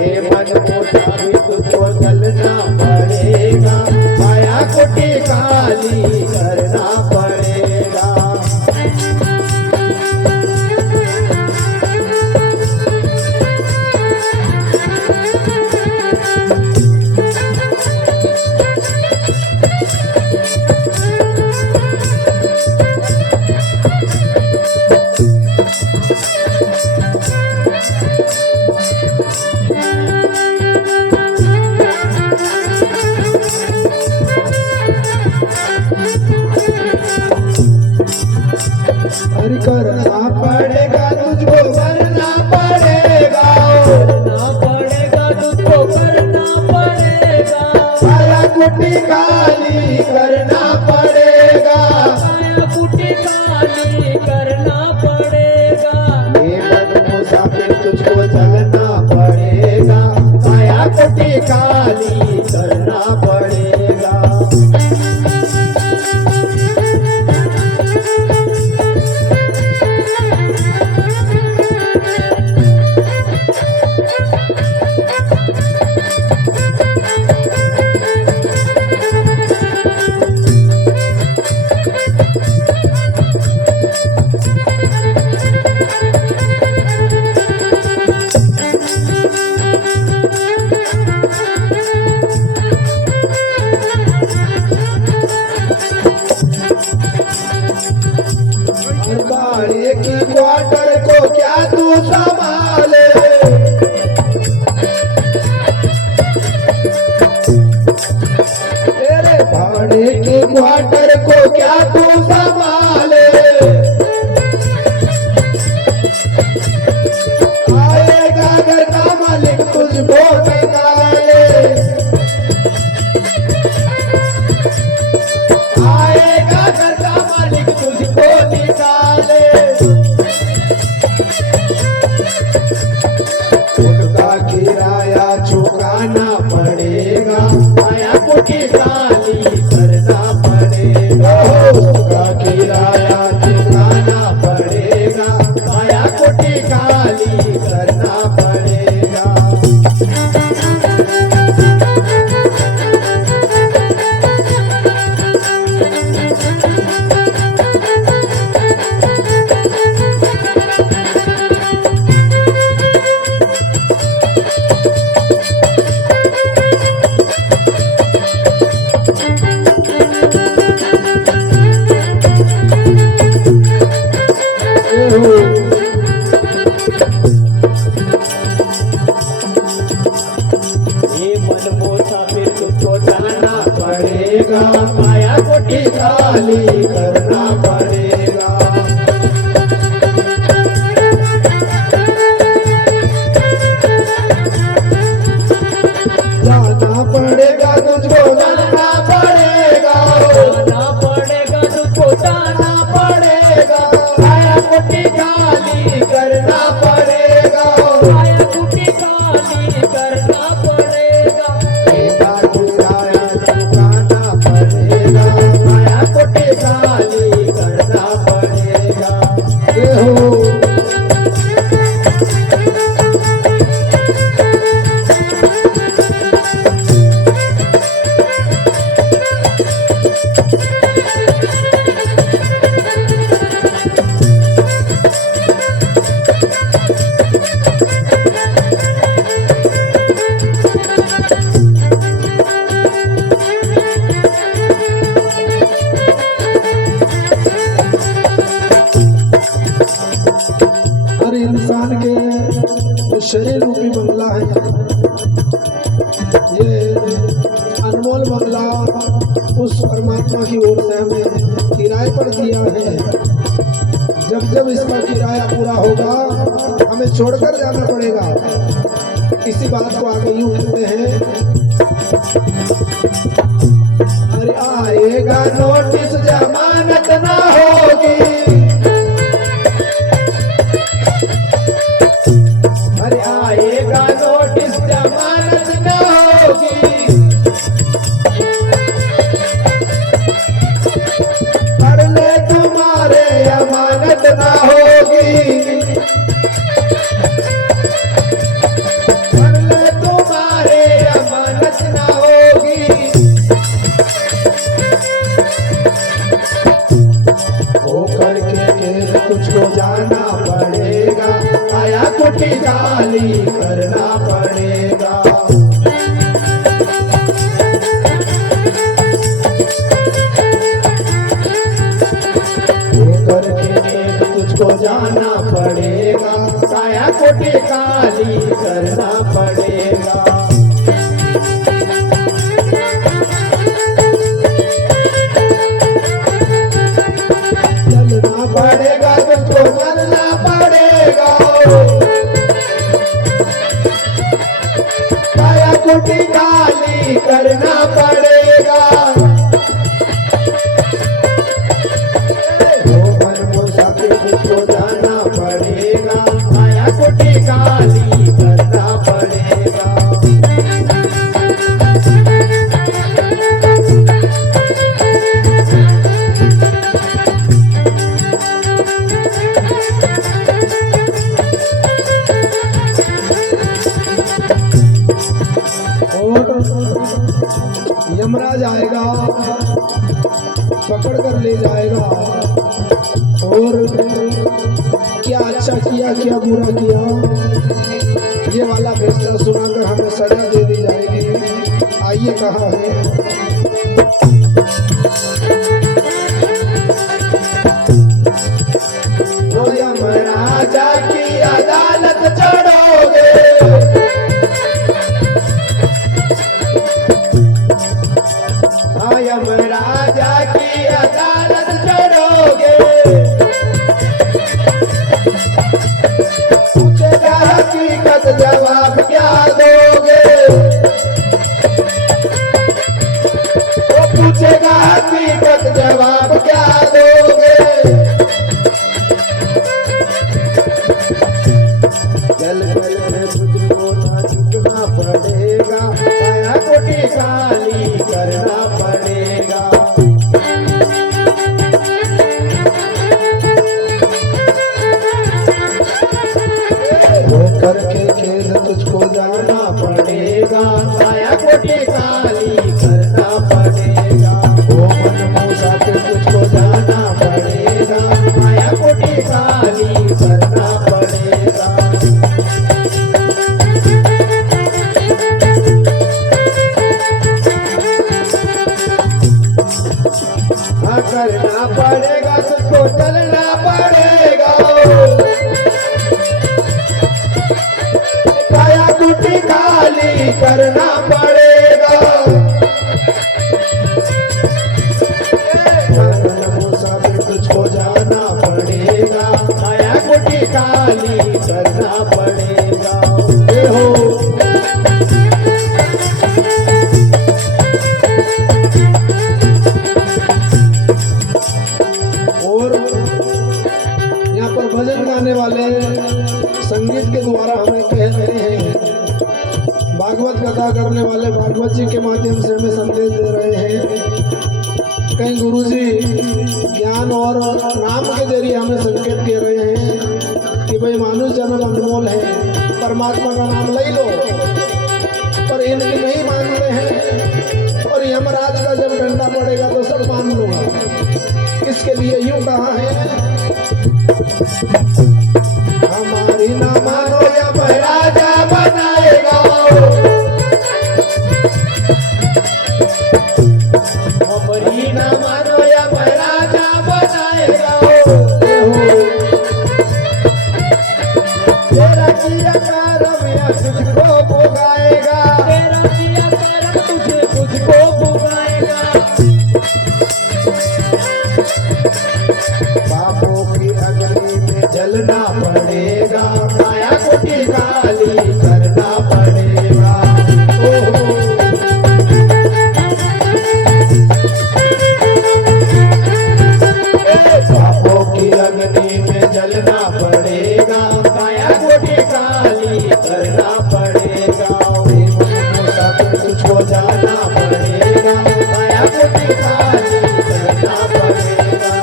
ये मन मोटा भी तुझको चलना पड़ेगा, माया कुटी काली करना पड़ेगा। करना पड़ेगा तुझको, करना पड़ेगा, करना पड़ेगा तुझको, करना पड़ेगा। माया कुटी काली करना पड़ेगा, माया कुटी काली करना पड़ेगा। ये मन मुसाफिर तुझको चलना पड़ेगा, माया कुटी काली करना पड़ेगा। बाड़े की क्वार्टर को क्या तू संभाले, तेरे भाड़े के क्वार्टर को क्या तू संभाले। आएगा घर का मालिक तुझको निकाले, आएगा घर का मालिक तुझको निकाले। उसका किराया चुकाना पड़ेगा, माया कुटी काली करना पड़ेगा। उसका किराया चुकाना पड़ेगा, माया कुटी काली करना पड़ेगा। ये मन मुसाफिर तुझको जाना पड़ेगा, माया कुटी काली करना पड़ेगा। जाना पड़ेगा तुझको, जाना पड़ेगा, जाना पड़ेगा तुझको, जाना पड़ेगा, माया कुटी काली करना पड़ेगा। माया कुटी काली करना पड़ेगा। तेरा किराया चुकाना पड़ेगा, माया कुटी काली करना पड़ेगा। हो हर इंसान के शरीर रूपी बंगला है, ये अनमोल बंगला उस परमात्मा की ओर से हमें किराए पर दिया है। जब जब इसका किराया पूरा होगा हमें छोड़कर जाना पड़ेगा। इसी बात को आगे यूं कहते हैं, अरे आएगा नोटिस जमानत ना होगी, अरे आएगा नोटिस जमानत ना होगी, पढ़ने तुम्हारे अमानत ना होगी। काली करना पड़ेगा। करके नेक तुझको जाना पड़ेगा, काया कोटि काली करना पड़ेगा। चलना पड़ेगा तुझको, चलना पड़ेगा, काया कोटि काली करना पड़ेगा। तुझको जाना पड़ेगा, काया कोटि काली करना पड़ेगा। और यमराज आएगा, पकड़ कर ले जाएगा और क्या अच्छा किया क्या बुरा किया ये वाला फैसला सुनाकर हमें सजा दे दी जाएगी। आइए कहाँ है तो यमराजा की अदालत चढ़ोगे, हाँ यमराजा की अदालत चढ़ोगे। पूछेगा हकीकत जवाब क्या दोगे, वो पूछेगा हकीकत जवाब क्या दोगे। जल जल में तुझको ना झुकना पड़ेगा, काया कोटि काली करना पड़ेगा। करके खेद तुझको जाना पड़ेगा, काया कोटि काली करना पड़ेगा। वो मन मुसाफिर तुझको जाना पड़ेगा, काया कोटि काली करना पड़ेगा। हाँ करना पड़ेगा तुझको, चलना पड़ेगा, काया कोटि काली करना पड़ेगा। मुसाफिर तुझको जाना पड़ेगा, काया कोटि काली करना पड़ेगा। ये हो और यहाँ पर भजन गाने वाले संगीत के द्वारा हमें कह रहे हैं, भागवत कथा करने वाले भागवत जी के माध्यम से हमें संदेश दे रहे हैं। कहीं गुरुजी ज्ञान और नाम के जरिए हमें संकेत दे रहे हैं कि भाई मानुष जन्म अनमोल है, परमात्मा का नाम ले लो, पर इनकी नहीं मान रहे हैं। और यमराज का जब डंडा पड़ेगा तो सब मान लूंगा। इसके लिए यूं कहा है, हमारी ना मानो यमराजा बनाएगा, हमारी ना मानो यमराजा बनाएगा। तेरा किया कर्म या तुझको भोगाएगा, तेरा किया कर्म तुझको भोगाएगा। पापों की अग्नि में जलना पड़ेगा, काया कोटि काली करना पड़ेगा। पापों की अग्नि में जलना पड़ेगा, काया कोटि काली करना पड़ेगा। मुसाफिर तुझको जाना पड़ेगा, काया कोटि काली करना पड़ेगा।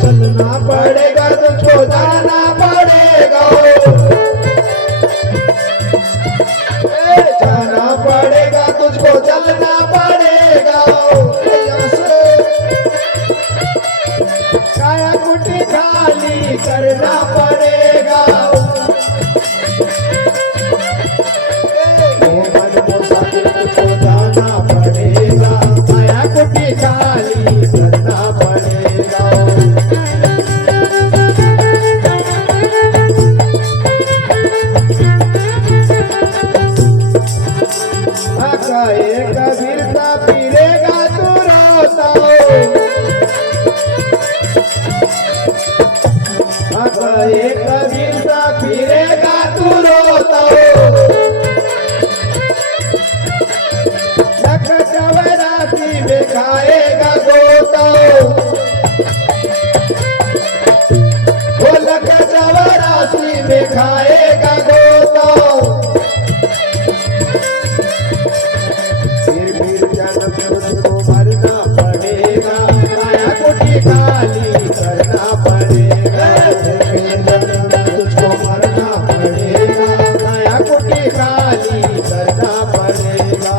चलना पड़ेगा तुझको, जाना पड़ेगा, जाना पड़ेगा तुझको, चलना पड़ेगा। यहाँ से काया कुटी खाली करना पड़ेगा। ओ मन मुसाफिर तुझको जाना पड़ेगा, काया कुटी खाली करना पड़ेगा। कहे कबीर सा फिरेगा तू रोता, कहे कबीर सा फिरेगा तू रोता। लख चौरासी में खाएगा गोता, वो लख चौरासी में खाएगा गोता। तुझको मरना पड़ेगा, काया कुटी खाली करना पड़ेगा। तुझको मरना पड़ेगा, काया कुटी खाली करना पड़ेगा।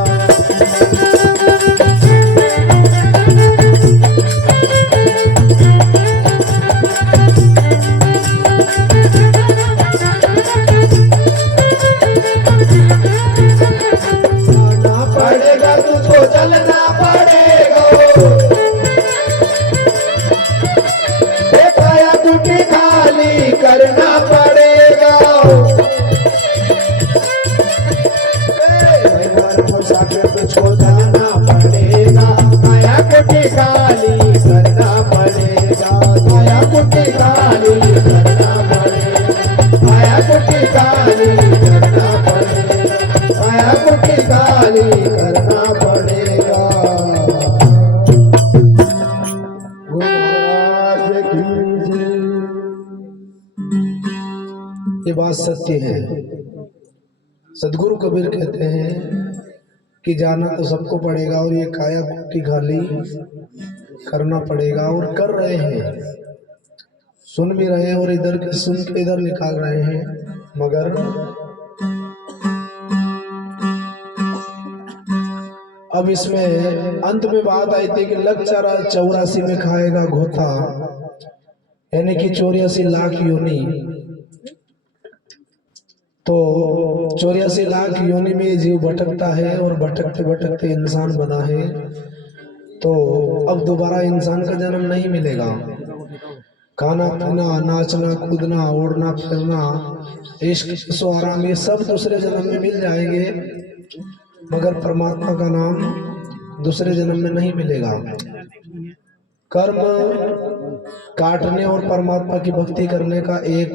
चलना पड़ेगा तुझको, चलना पड़ेगा। काया कुटी खाली करना पड़ेगा। मुसाफिर तुझको जाना पड़ेगा, काया कुटी खाली करना पड़ेगा। काया कुटी खाली करना पड़ेगा, काया कुटी खाली करना पड़ेगा, काया कुटी खाली करना पड़ेगा। गुरु महाराज की जय। ये बात सत्य है। सदगुरु कबीर कहते हैं कि जाना तो सबको पड़ेगा और ये काया कुटी खाली करना पड़ेगा, और कर रहे हैं, सुन भी रहे हैं और इधर के सुन के इधर निकाल रहे हैं। मगर अब इसमें अंत में बात आई थी कि लख 84 में खाएगा घोथा, यानी कि 84 लाख योनि। तो 84 लाख योनि में जीव भटकता है और भटकते भटकते इंसान बना है। तो अब दोबारा इंसान का जन्म नहीं मिलेगा। खाना पीना, नाचना कूदना, उड़ना फिरना, इश्क सो आराम, ये सब दूसरे जन्म में मिल जाएंगे, मगर परमात्मा का नाम दूसरे जन्म में नहीं मिलेगा। कर्म काटने और परमात्मा की भक्ति करने का एक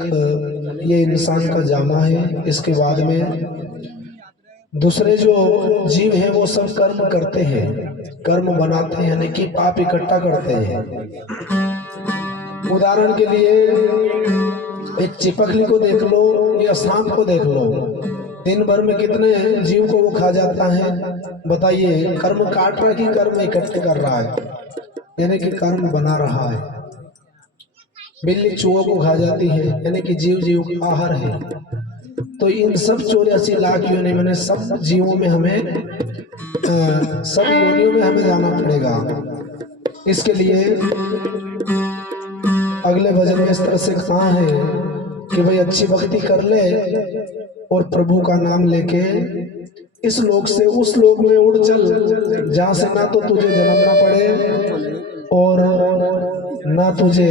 ये इंसान का जामा है। इसके बाद में दूसरे जो जीव हैं वो सब कर्म करते हैं, कर्म बनाते हैं, यानी कि पाप इकट्ठा करते हैं। उदाहरण के लिए एक चिपकली को देख लो या सांप को देख लो, दिन भर में कितने जीव को वो खा जाता है। बताइए, कर्म काट रहा है कि कर्म इकट्ठे कर रहा है, यानी कि कर्म बना रहा है। बिल्ली चूहों को खा जाती है, यानी कि जीव जीव का आहार है। तो इन सब 84 लाख योनि मैंने सब जीवों में हमें सब योनियों में हमें जाना पड़ेगा। इसके लिए अगले भजन में इस तरह से कहा है कि भाई अच्छी भक्ति कर ले और प्रभु का नाम लेके इस लोक से उस लोक में उड़ चल, जहां से ना तो तुझे जन्मना पड़े और ना तुझे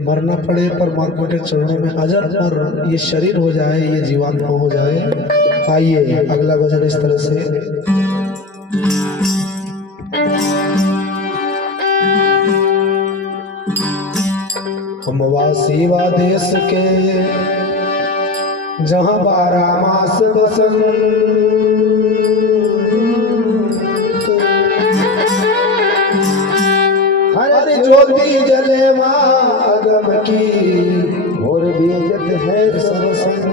मरना पड़े। परमात्मा के चरणों में अजर पर ये शरीर हो जाए, ये जीवात्मा हो जाए। आइए अगला भजन इस तरह से। हम वासी वा देश के जहाँ 12 मास बसंत, हर ज्योति जले अगम की और बीजत है सब संग।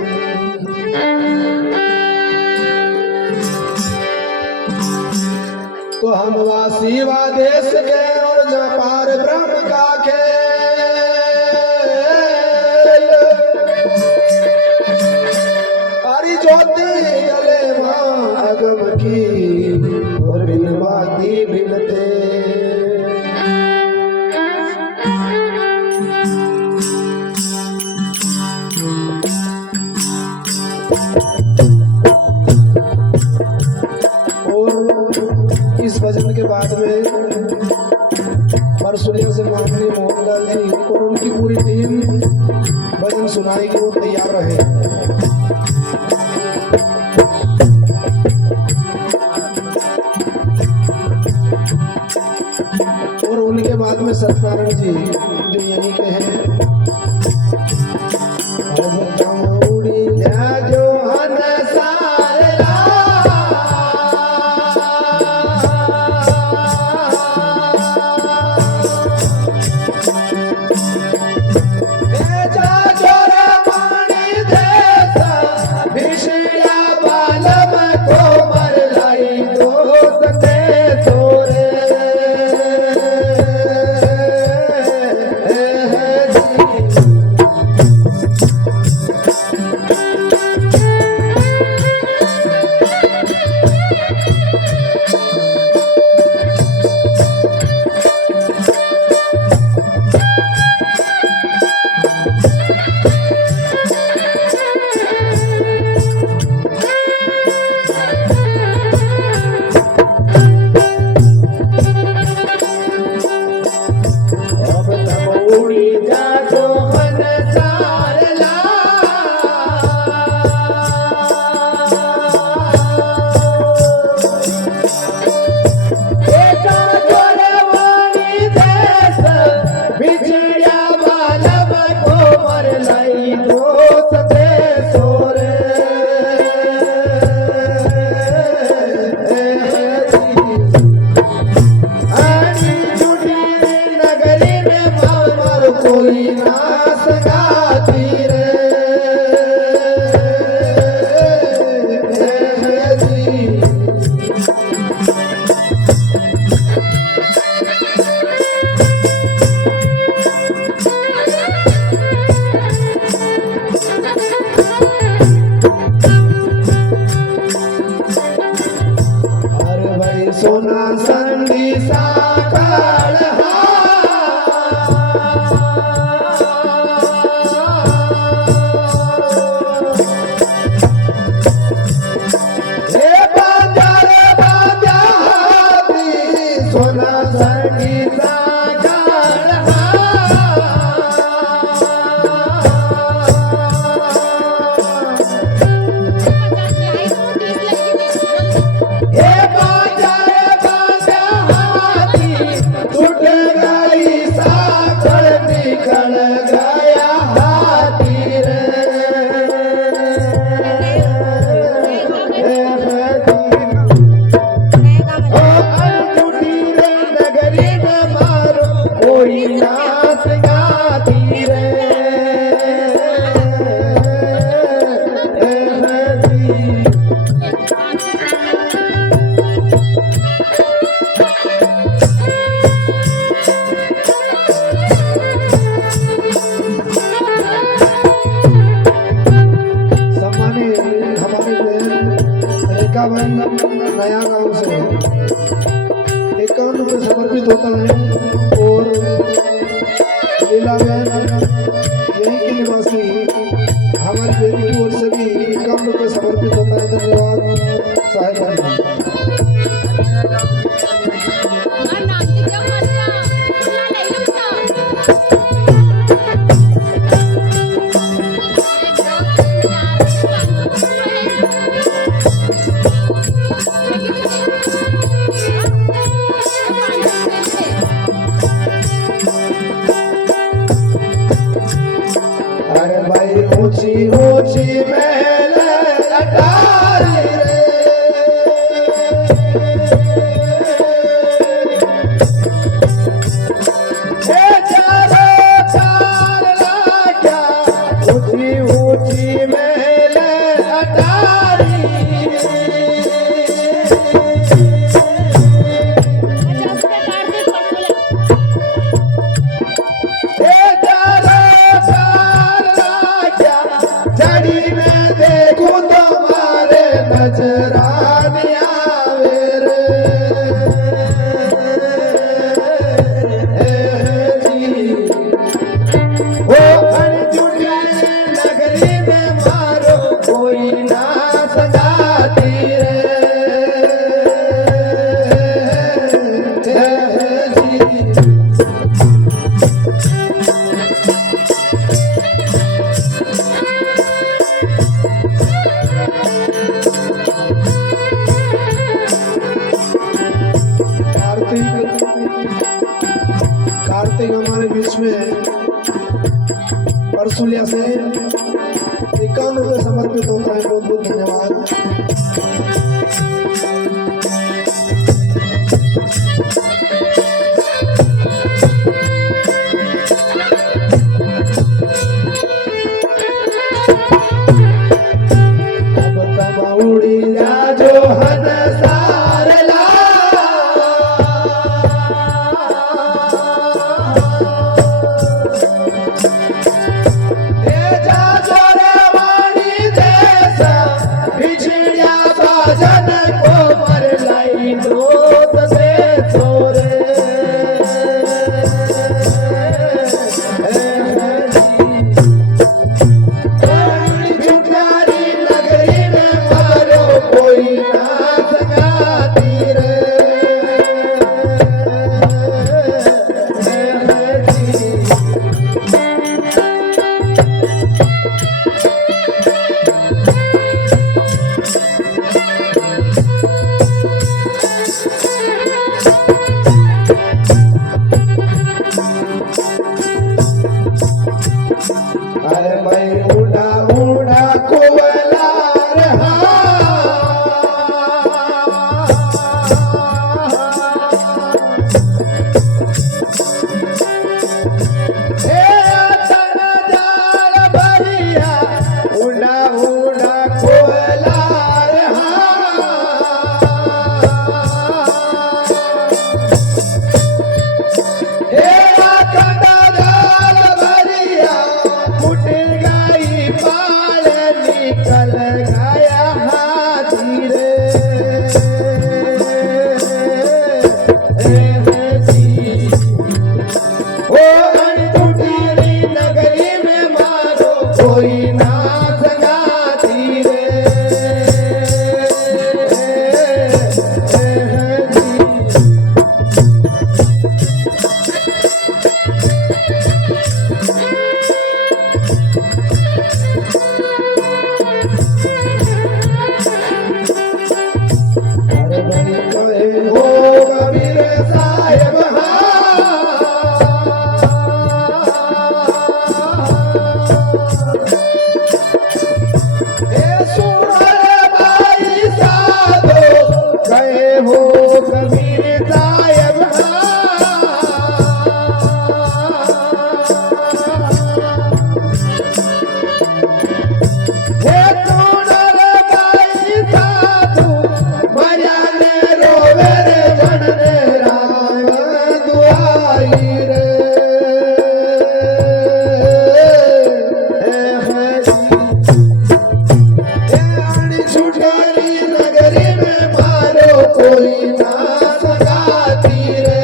तो हम वासी वा देश के और जहाँ पार ब्रह्म का खेल, हरि ज्योति जले अगम की और बिन बाती बिनते। बाबूलाल जी और उनकी पूरी टीम भजन सुनाएगी, वो तैयार रहे। और उनके बाद में सत्यनारायण जी जो यहीं के हैं। अब तमउड़ी जा जो हनसारला, कोई ना सगाती रे अरे भाई सोना संदी साकाल सोना संगी साकाल टूट गई साकर निकल गया हाथी रे कोई नाच गाती रे सम्मानित हमारी बहन रेखा बहन नया गांव से 51 रुपये समर्पित होता है। और लीला बहन यहीं की निवासी हमारी बेटी की ओर से भी 51 रुपये समर्पित होता है। धन्यवाद साहिब। अरे भाई ऊंची ऊंची महल अटारी रे चारों चार लाजा ऊंची ऊंची महल अटारी जड़ी में परसुलिया से 51 रुपये समर्पित होता है। बहुत बहुत धन्यवाद। अब कमौड़ी जाजो हन सारला, ए जाजो रे वाणी देश बिछड़िया साजन को मर लाई दोस्त से छोरे। झुकारी नगरी में मारो कोई ना सगाती रे। अरे मैं उड़ा उड़ा कोवलार हे तन जाल भरिया उड़ा उड़ा कोवलार हे कंदा जाल भरिया फुट गई पाल निकल गया हाथी रे। ओ अनटूटी नगरी में मारो कोई ना सगाती रे। अरे भाई कहे हो कबीर साहेब ए सुन रे भाई साधो कहे हो कबीर साहेब हे सुन रे भाई साधु मजाने रोवे रे बनने राम दुआई रे। छुटारी नगरी में मारो कोई ना सगाती रे।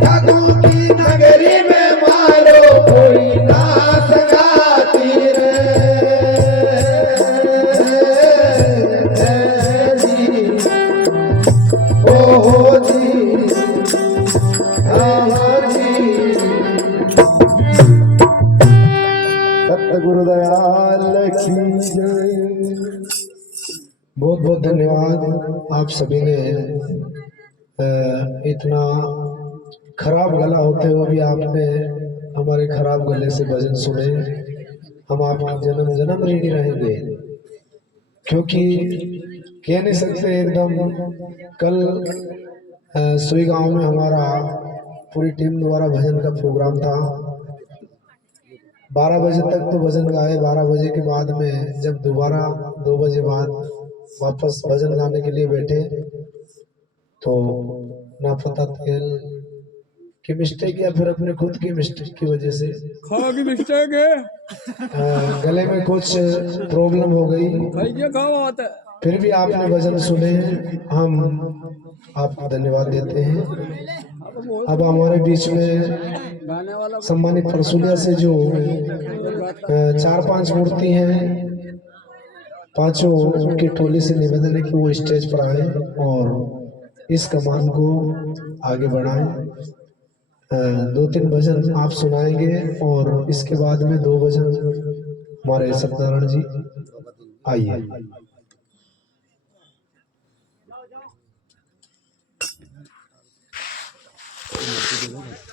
ठाकुर की नगरी में मारो कोई ना सगाती रे। ओहो जी सतगुरु दयाल की जय। बहुत बहुत धन्यवाद आप सभी ने इतना खराब गला होते हुए भी आपने हमारे खराब गले से भजन सुने। हम आपके जन्म जन्म ऋणी रहेंगे, क्योंकि कह नहीं सकते एकदम। कल सुई गांव में हमारा पूरी टीम द्वारा भजन का प्रोग्राम था। 12 बजे तक तो भजन गाए। 12 बजे के बाद में जब दोबारा 2 बजे बाद वापस भजन गाने के लिए बैठे तो ना पता तेल की मिस्टेक या फिर अपने खुद की मिस्टेक की वजह से खाओ की मिस्टेक है, गले में कुछ प्रॉब्लम हो गई। खाइए खाओ आता है। फिर भी आपने भजन सुने, हम आपको धन्यवाद देते हैं। अब हमारे बीच में गाने वाला सम्मानित परसुलिया से जो 4-5 मूर्ति हैं, पांचों की टोली से निवेदन है कि वो स्टेज पर आए और इस कमान को आगे बढ़ाएं। 2-3 भजन आप सुनाएंगे और इसके बाद में 2 भजन हमारे सत्यनारायण जी आइए। है